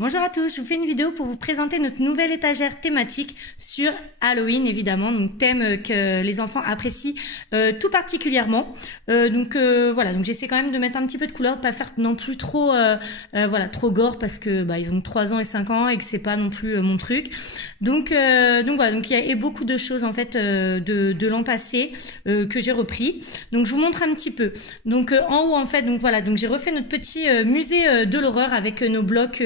Bonjour à tous, je vous fais une vidéo pour vous présenter notre nouvelle étagère thématique sur Halloween évidemment, donc thème que les enfants apprécient tout particulièrement. Voilà, donc j'essaie quand même de mettre un petit peu de couleur, de pas faire non plus trop voilà, trop gore parce que ils ont 3 ans et 5 ans et que c'est pas non plus mon truc. Donc voilà, donc il y a beaucoup de choses en fait de l'an passé que j'ai repris. Donc je vous montre un petit peu. Donc en haut en fait, donc voilà, donc j'ai refait notre petit musée de l'horreur avec nos blocs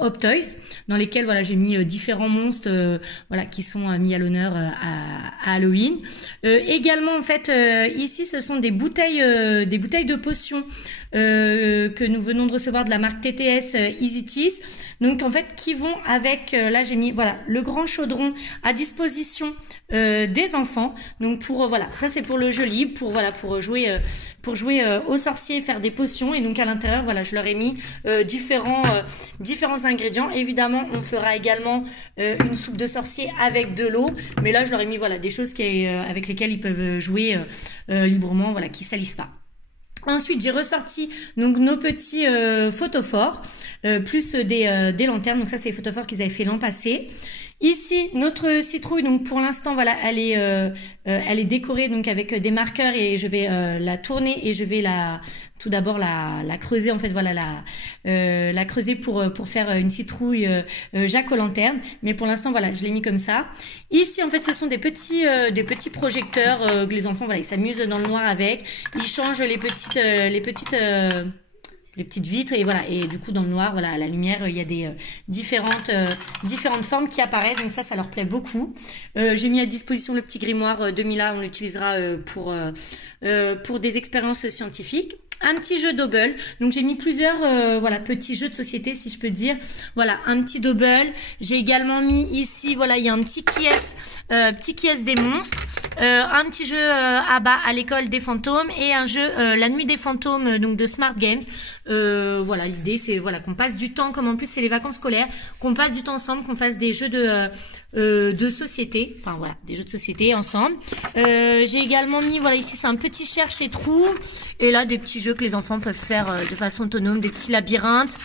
Hop Toys dans lesquels voilà j'ai mis différents monstres voilà qui sont mis à l'honneur à Halloween. Également en fait ici ce sont des bouteilles de potions que nous venons de recevoir de la marque TTS Easy Teas, donc en fait qui vont avec là j'ai mis voilà le grand chaudron à disposition des enfants, donc pour voilà, ça c'est pour le jeu libre, pour jouer aux sorciers et faire des potions. Et donc à l'intérieur voilà je leur ai mis différents ingrédients. Évidemment on fera également une soupe de sorcier avec de l'eau, mais là je leur ai mis voilà des choses avec lesquelles ils peuvent jouer librement, voilà, qui salissent pas. Ensuite, j'ai ressorti donc nos petits photophores, plus des lanternes. Donc ça, c'est les photophores qu'ils avaient fait l'an passé. Ici, notre citrouille, donc pour l'instant, voilà, elle est décorée donc avec des marqueurs et je vais la tourner et je vais tout d'abord la creuser en fait, voilà, la creuser pour faire une citrouille Jack-o'-lanterne. Mais pour l'instant, voilà, je l'ai mis comme ça. Ici, en fait, ce sont des petits projecteurs que les enfants, voilà, ils s'amusent dans le noir avec. Ils changent les petites vitres et voilà, et du coup dans le noir voilà à la lumière il y a des différentes formes qui apparaissent, donc ça leur plaît beaucoup. J'ai mis à disposition le petit grimoire de Mila, on l'utilisera pour des expériences scientifiques. Un petit jeu double, donc j'ai mis plusieurs voilà petits jeux de société si je peux dire. Voilà, un petit double. J'ai également mis ici voilà, il y a un petit qui est des monstres, un petit jeu à l'école des fantômes et un jeu la nuit des fantômes donc de Smart Games. Voilà, l'idée c'est voilà qu'on passe du temps, comme en plus c'est les vacances scolaires, qu'on passe du temps ensemble, qu'on fasse des jeux de société, enfin voilà, des jeux de société ensemble. J'ai également mis voilà, ici c'est un petit cherche et trou, et là des petits jeux que les enfants peuvent faire de façon autonome, des petits labyrinthes.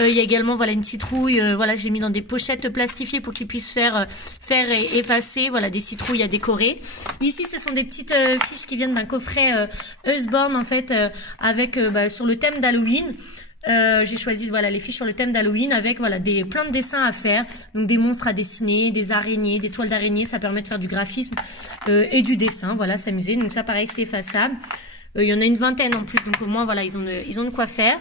Il y a également voilà une citrouille, voilà, j'ai mis dans des pochettes plastifiées pour qu'ils puissent faire et effacer voilà des citrouilles à décorer. Ici ce sont des petites fiches qui viennent d'un coffret Usborne en fait, avec sur le thème d'Halloween. J'ai choisi voilà les fiches sur le thème d'Halloween avec voilà plein de dessins à faire, donc des monstres à dessiner, des araignées, des toiles d'araignées. Ça permet de faire du graphisme et du dessin, voilà, s'amuser. Donc ça pareil c'est effaçable. Il y en a une vingtaine en plus, donc au moins voilà ils ont de quoi faire.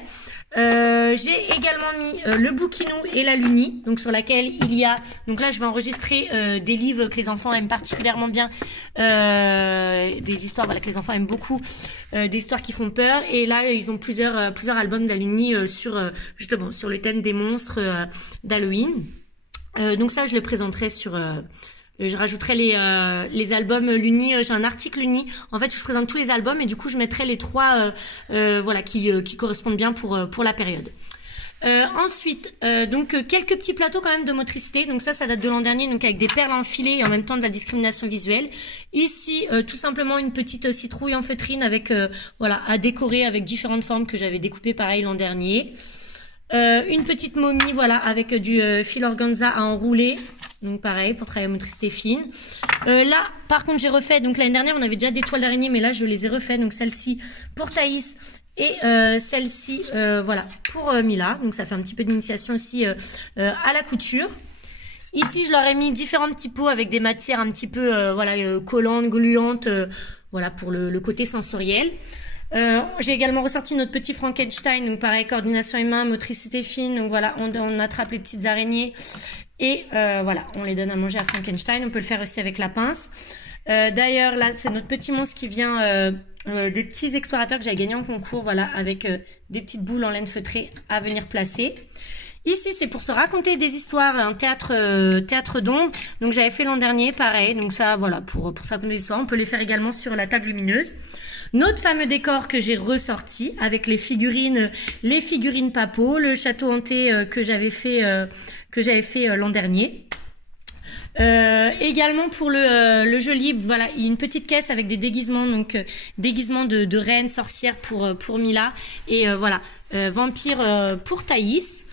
J'ai également mis le bouquinou et la Luni, donc sur laquelle il y a, donc là je vais enregistrer des livres que les enfants aiment particulièrement bien, des histoires voilà que les enfants aiment beaucoup, des histoires qui font peur. Et là ils ont plusieurs albums de la Luni justement sur le thème des monstres d'Halloween. Donc ça je les présenterai sur je rajouterai les albums Luni. J'ai un article Luni en fait où je présente tous les albums et du coup je mettrai les 3 voilà qui correspondent bien pour la période. Ensuite donc quelques petits plateaux quand même de motricité, donc ça date de l'an dernier, donc avec des perles enfilées et en même temps de la discrimination visuelle. Ici tout simplement une petite citrouille en feutrine avec voilà à décorer avec différentes formes que j'avais découpées pareil l'an dernier. Une petite momie voilà avec du fil organza à enrouler, donc pareil pour travailler la motricité fine. Là par contre j'ai refait, donc l'année dernière on avait déjà des toiles d'araignée, mais là je les ai refait, donc celle-ci pour Thaïs et celle-ci voilà pour Mila, donc ça fait un petit peu d'initiation aussi à la couture. Ici je leur ai mis différents petits pots avec des matières un petit peu voilà collantes, gluantes, voilà pour le côté sensoriel. J'ai également ressorti notre petit Frankenstein, donc pareil coordination humain, motricité fine, donc voilà on attrape les petites araignées et voilà on les donne à manger à Frankenstein. On peut le faire aussi avec la pince. D'ailleurs là c'est notre petit monstre qui vient des petits explorateurs que j'avais gagné en concours, voilà avec des petites boules en laine feutrée à venir placer. Ici c'est pour se raconter des histoires, un théâtre d'ombre, donc j'avais fait l'an dernier pareil, donc ça voilà pour se raconter des histoires. On peut les faire également sur la table lumineuse. Notre fameux décor que j'ai ressorti avec les figurines Papo, le château hanté que j'avais fait l'an dernier. Également pour le jeu libre, voilà, il y a une petite caisse avec des déguisements, donc déguisements de reine sorcière pour Mila, et voilà, vampire pour Thaïs.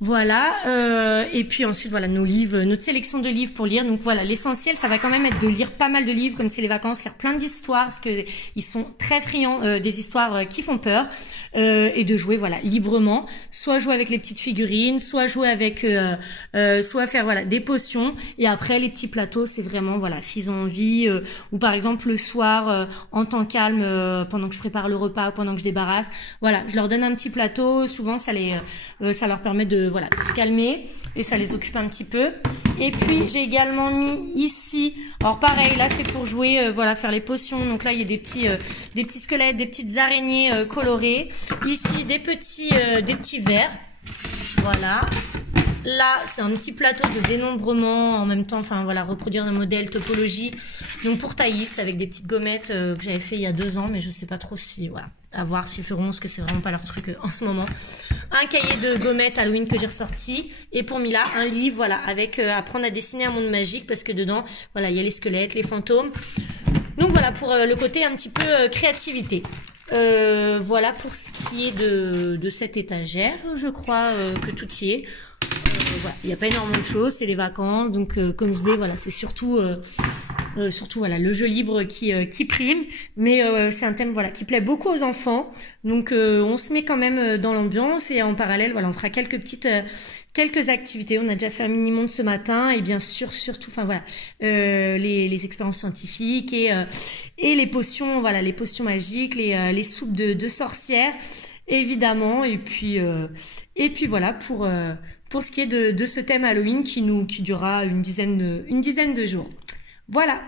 Voilà, et puis ensuite voilà nos livres, notre sélection de livres pour lire. Donc voilà, l'essentiel ça va quand même être de lire pas mal de livres comme c'est les vacances, lire plein d'histoires parce que ils sont très friands des histoires qui font peur, et de jouer voilà librement, soit jouer avec les petites figurines, soit jouer avec soit faire voilà des potions, et après les petits plateaux c'est vraiment voilà s'ils ont envie, ou par exemple le soir en temps calme, pendant que je prépare le repas, pendant que je débarrasse, voilà je leur donne un petit plateau, souvent ça leur permet de voilà de se calmer et ça les occupe un petit peu. Et puis j'ai également mis ici, alors pareil là c'est pour jouer, voilà faire les potions. Donc là il y a des petits squelettes, des petites araignées colorées, ici des petits vers, voilà. Là, c'est un petit plateau de dénombrement en même temps, enfin voilà, reproduire un modèle topologie. Donc pour Thaïs, avec des petites gommettes que j'avais fait il y a 2 ans, mais je sais pas trop si, voilà, à voir s'ils feront, parce que c'est vraiment pas leur truc en ce moment. Un cahier de gommettes Halloween que j'ai ressorti. Et pour Mila, un livre, voilà, avec apprendre à dessiner un monde magique, parce que dedans, voilà, il y a les squelettes, les fantômes. Donc voilà, pour le côté un petit peu créativité. Voilà pour ce qui est de cette étagère, je crois que tout y est. Voilà, il n'y a pas énormément de choses, c'est les vacances, donc comme je disais, voilà, c'est surtout voilà le jeu libre qui prime, mais c'est un thème voilà qui plaît beaucoup aux enfants, donc on se met quand même dans l'ambiance, et en parallèle voilà on fera quelques activités. On a déjà fait un mini monde ce matin, et bien sûr surtout enfin voilà les expériences scientifiques et les potions, voilà les potions magiques, les soupes de sorcières évidemment, et puis voilà pour ce qui est de ce thème Halloween qui durera une dizaine de jours. Voilà.